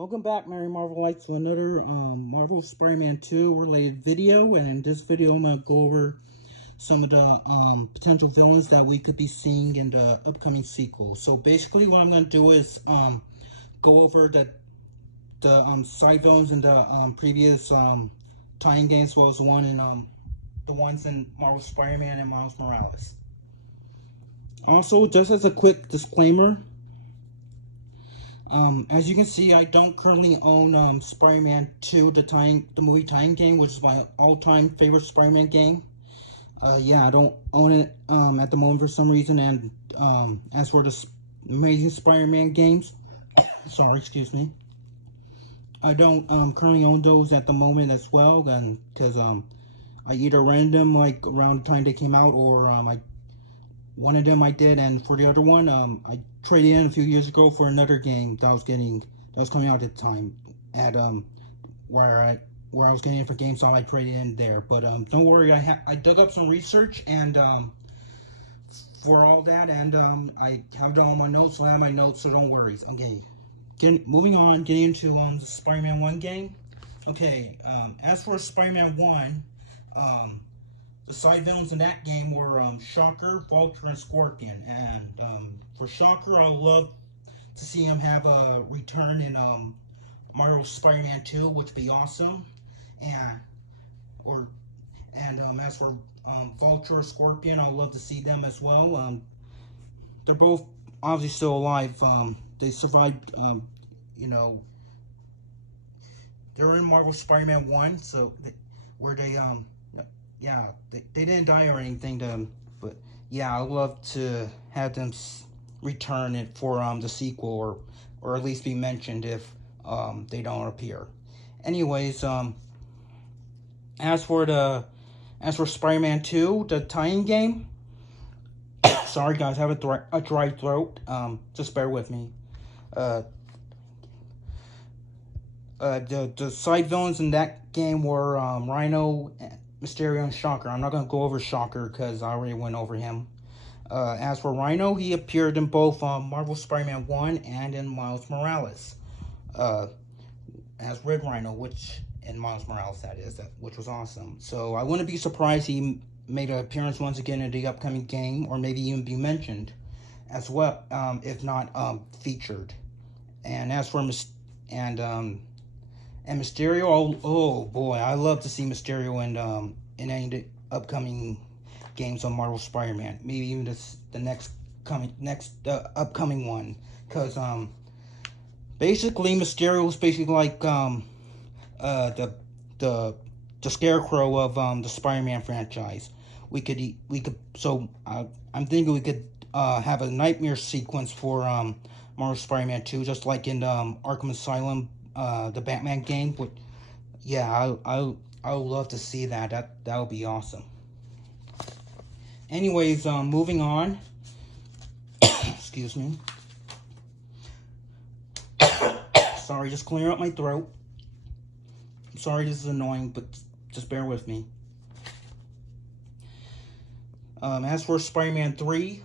Welcome back, Merry Marvelites, to another Marvel Spider-Man 2 related video. And in this video, I'm going to go over some of the potential villains that we could be seeing in the upcoming sequel. So basically, what I'm going to do is go over the side villains in the previous tie-in games, as well as the ones in Marvel Spider-Man and Miles Morales. Also, just as a quick disclaimer, as you can see, I don't currently own Spider-Man 2, the movie tie-in game, which is my all-time favorite Spider-Man game. Yeah, I don't own it at the moment for some reason. And as for the Amazing Spider-Man games, sorry, excuse me, I don't currently own those at the moment as well, and because I either rented them like around the time they came out, or one of them I did, and for the other one, I traded in a few years ago for another game that was coming out at the time at where I was getting it for GameStop. I traded in there, but don't worry, I dug up some research and for all that, and I have it all on my notes. So I have my notes, so don't worry. Okay, moving on, getting into the Spider-Man 1 game. Okay, as for Spider-Man 1, the side villains in that game were Shocker, Vulture, and Scorpion. And for Shocker, I would love to see him have a return in Marvel Spider-Man 2, which would be awesome. And as for Vulture or Scorpion, I would love to see them as well. They're both obviously still alive. They survived. You know, they're in Marvel Spider-Man 1, so where they yeah, they didn't die or anything, but yeah, I'd love to have them return it for the sequel, or at least be mentioned if they don't appear. Anyways, as for Spider-Man 2, the tie-in game, sorry guys, I have a dry throat. Just bear with me. The side villains in that game were Rhino, Mysterio, and Shocker. I'm not going to go over Shocker because I already went over him. As for Rhino, he appeared in both Marvel Spider-Man 1 and in Miles Morales. As Red Rhino, which in Miles Morales, which was awesome. So I wouldn't be surprised he made an appearance once again in the upcoming game, or maybe even be mentioned as well, if not featured. And as for Mysterio, oh boy, I love to see Mysterio in any of the upcoming games on Marvel Spider-Man. Maybe even the next upcoming one, because basically Mysterio is basically like the Scarecrow of the Spider-Man franchise. I'm thinking we could have a nightmare sequence for Marvel Spider-Man 2, just like in Arkham Asylum, the Batman game. But yeah, I would love to see that. That would be awesome. Anyways, moving on. Excuse me. Sorry, just clearing up my throat. I'm sorry this is annoying, but just bear with me. As for Spider-Man 3,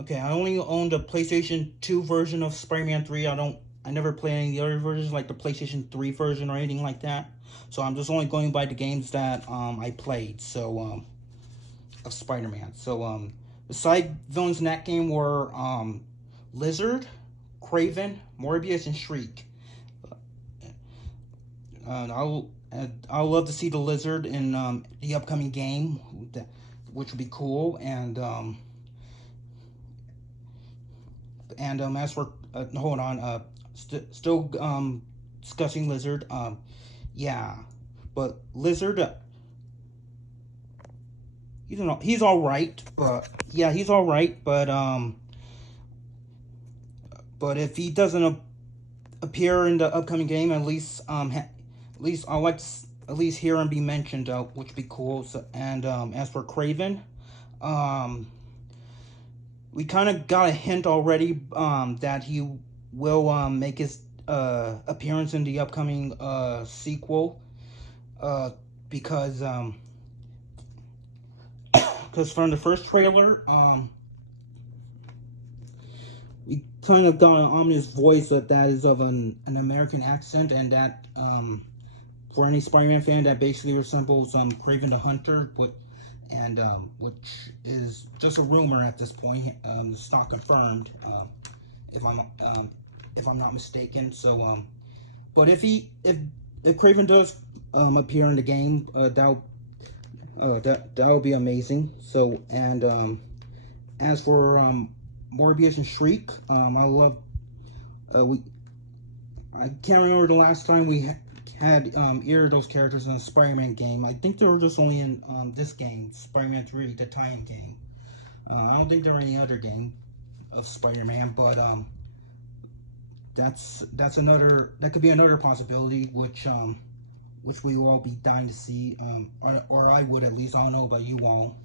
okay, I only own the PlayStation 2 version of Spider-Man 3. I never played any of the other versions, like the PlayStation 3 version or anything like that. So I'm just only going by the games that I played, so of Spider-Man. So the side villains in that game were Lizard, Kraven, Morbius, and Shriek. I'll love to see the Lizard in the upcoming game, which would be cool. And as for hold on, still discussing Lizard. Yeah, but Lizard, he's all right. But yeah, he's all right. But if he doesn't appear in the upcoming game, at least I like to at least hear him be mentioned, which would be cool. So, and as for Kraven, we kind of got a hint already that he will make his appearance in the upcoming sequel, because from the first trailer, we kind of got an ominous voice that is of an American accent, and that for any Spider-Man fan, that basically resembles Kraven the Hunter, which is just a rumor at this point. It's not confirmed, if I'm not mistaken. So, but if Kraven does appear in the game, that would be amazing. So, and as for Morbius and Shriek, I can't remember the last time we had either of those characters in a Spider-Man game. I think they were just only in this game, Spider-Man 3, the tie-in game. I don't think there were any other game of Spider-Man, but that could be another possibility, which we will all be dying to see, or I would at least. I don't know about you all.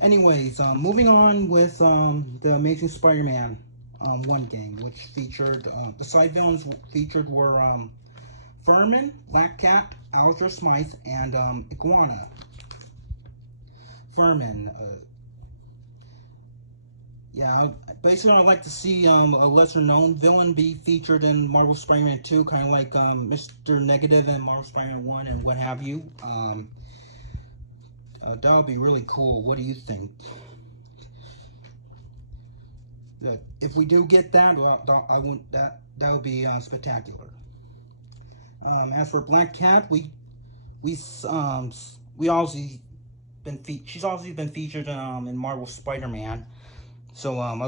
Anyways, moving on with the Amazing Spider-Man 1 game, which featured the side villains featured were Furman, Black Cat, Alistair Smythe, and Iguana. Furman, yeah, basically I'd like to see a lesser-known villain be featured in Marvel Spider-Man 2, kind of like Mr. Negative in Marvel Spider-Man 1 and what have you. That would be really cool. What do you think? If we do get that, well, that would be spectacular. As for Black Cat, she's obviously been featured in Marvel Spider-Man. So it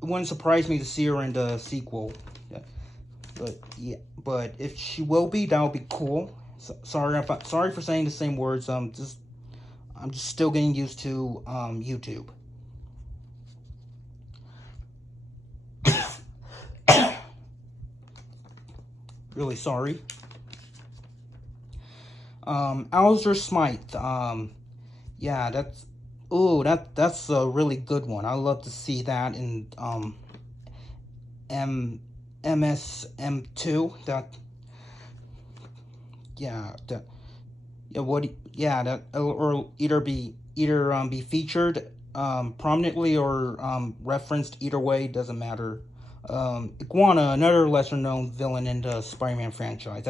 wouldn't surprise me to see her in the sequel. But if she will be, that would be cool. Sorry for saying the same words. I'm just still getting used to YouTube. Really sorry. Alistair Smythe. Yeah, that's a really good one. I love to see that in MSM2. Or either be featured prominently or referenced. Either way, doesn't matter. Iguana, another lesser known villain in the Spider-Man franchise.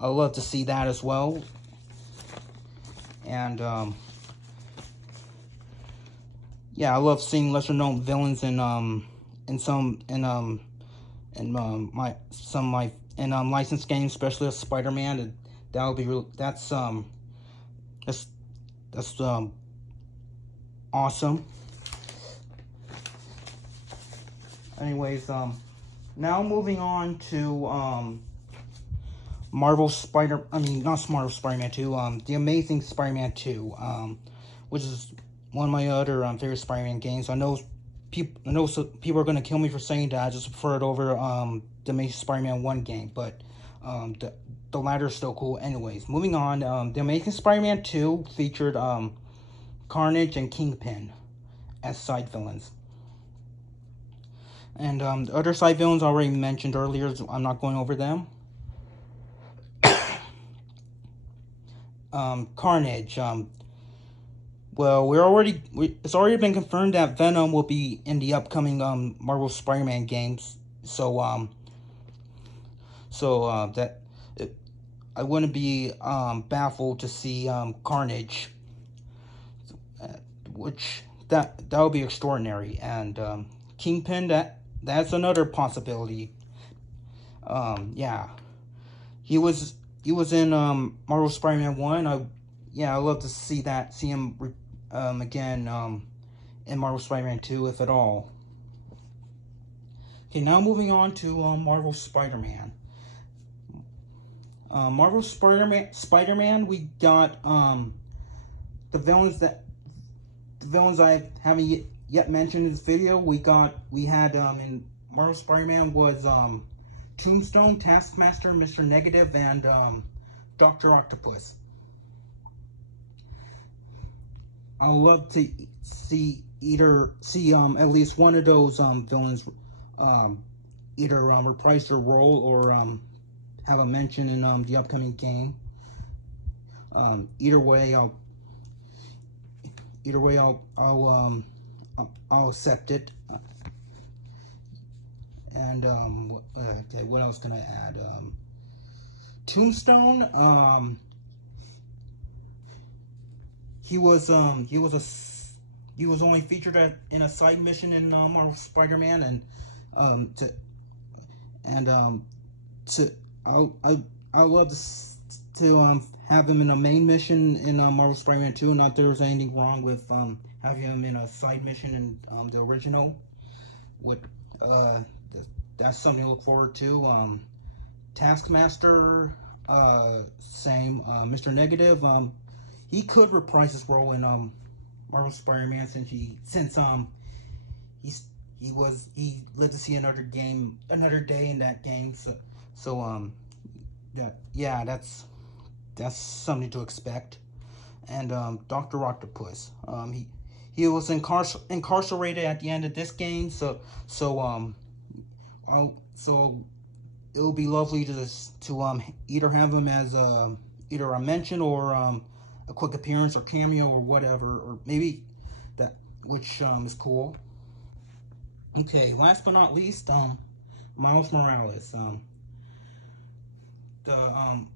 I love to see that as well. And I love seeing lesser known villains in licensed games, especially as Spider-Man. That would be real. That's awesome. Anyways, now moving on to not Marvel Spider-Man 2, The Amazing Spider-Man 2, which is one of my other favorite Spider-Man games. I know people are going to kill me for saying that. I just prefer it over the Amazing Spider-Man 1 game, but the latter is still cool. Anyways, moving on, The Amazing Spider-Man 2 featured Carnage and Kingpin as side villains. And the other side villains I already mentioned earlier, so I'm not going over them. Carnage. Well, it's already been confirmed that Venom will be in the upcoming Marvel Spider-Man games. I wouldn't be baffled to see Carnage, which that would be extraordinary. And Kingpin, that's another possibility. He was in Marvel Spider-Man 1. I love to see him again in Marvel Spider-Man 2, if at all. Okay, now moving on to Marvel Spider-Man. Marvel Spider-Man, we got the villains I haven't yet mentioned in this video. We had in Marvel Spider-Man was Tombstone, Taskmaster, Mr. Negative, and Dr. Octopus. I would love to see at least one of those villains either reprise their role or have a mention in the upcoming game. Either way, either way, I'll accept it. And okay, what else can I add? Tombstone. He was only featured in a side mission in Marvel Spider-Man, and to I would love to have him in a main mission in Marvel Spider-Man 2. Not that there's anything wrong with having him in a side mission in the original. That's something to look forward to. Taskmaster, same. Mr. Negative, he could reprise his role in Marvel Spider-Man since he lived to see another day in that game. That's something to expect. And Dr. Octopus, he was incarcerated at the end of this game, so it'll be lovely to either have him as either a mention or a quick appearance or cameo or whatever, or maybe that, which is cool. Okay, last but not least, Miles Morales. The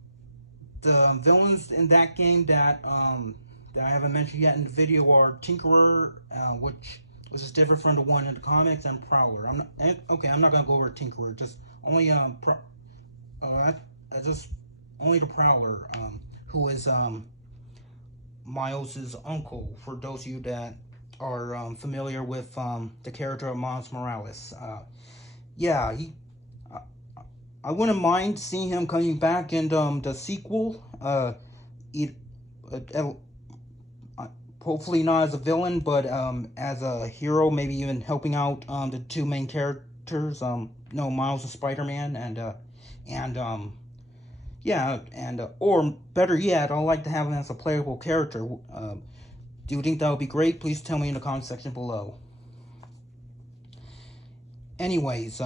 villains in that game that I haven't mentioned yet in the video are Tinkerer, which is different from the one in the comics, and Prowler. I'm not gonna go over Tinkerer. Just only only the Prowler, who is Miles's uncle. For those of you that are familiar with the character of Miles Morales, yeah, I wouldn't mind seeing him coming back in the sequel. Hopefully not as a villain, but as a hero, maybe even helping out the two main characters. Miles and Spider-Man, or better yet, I'd like to have him as a playable character. Do you think that would be great? Please tell me in the comment section below. Anyways,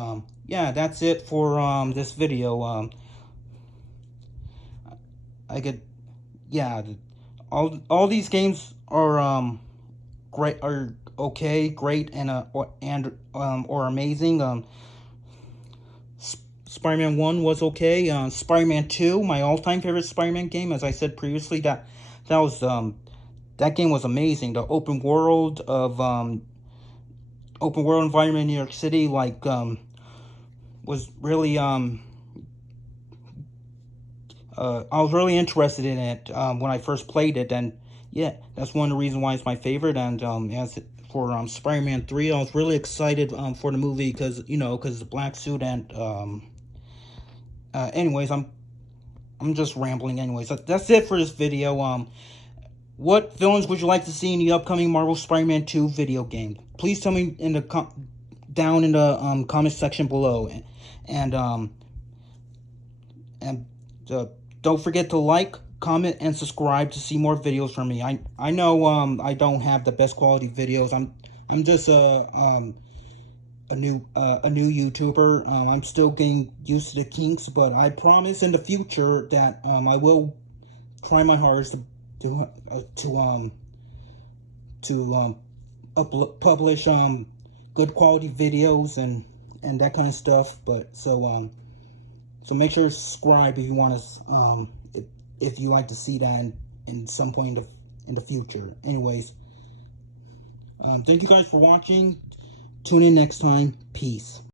yeah, that's it for this video. All these games are great, are okay, great, or amazing. Spider-Man 1 was okay. Spider-Man 2, my all-time favorite Spider-Man game, as I said previously, that game was amazing. The open world environment in New York City, was really I was really interested in it when I first played it, and yeah, that's one of the reasons why it's my favorite. And for Spider-Man 3, I was really excited for the movie because the black suit. And anyways, I'm just rambling. Anyways, that's it for this video. What villains would you like to see in the upcoming Marvel Spider-Man 2 video game? Please tell me in the down in the comment section below, and don't forget to like, comment, and subscribe to see more videos from me. I know I don't have the best quality videos. I'm just a new YouTuber. I'm still getting used to the kinks, but I promise in the future that I will try my hardest to publish good quality videos and that kind of stuff. But so make sure to subscribe if you want to if you like to see that in some point in the future. Anyways, thank you guys for watching. Tune in next time. Peace.